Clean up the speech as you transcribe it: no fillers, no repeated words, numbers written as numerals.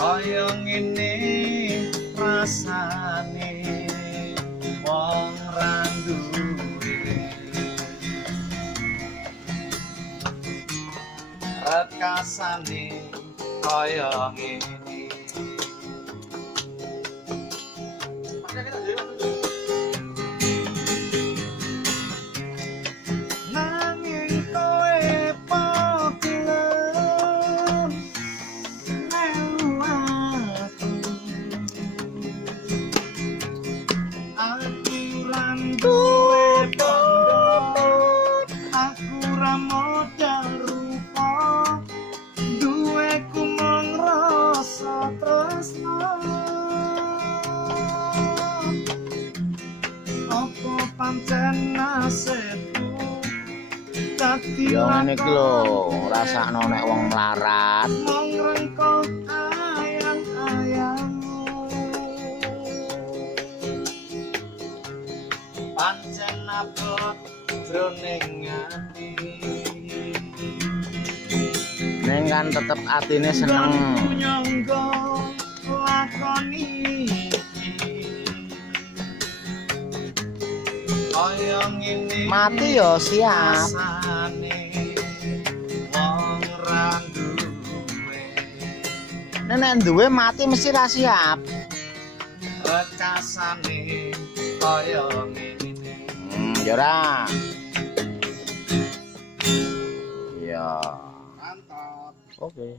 kaya ngene rasane wong ra duwe rekasane kaya ngene. Nanging kowe pagelem melu aku ra duwe bondo, aku ra modal rupa, duweku mung rasa tresno. Apa pancen nasibku dadi Yo ngene iki lho, ngrasakno nek wong melarat. mung rengkok ayang-ayang. Pancen abot jroning ati, Ning kan tetep atine seneng. nyangga lakoni iki. Kaya ngene Mati yo siap. rasane wong ra duwe Nek duwe mati mesti ra siap. rekasane kaya ngene. Yo ra. Ya. Mantap. Oke.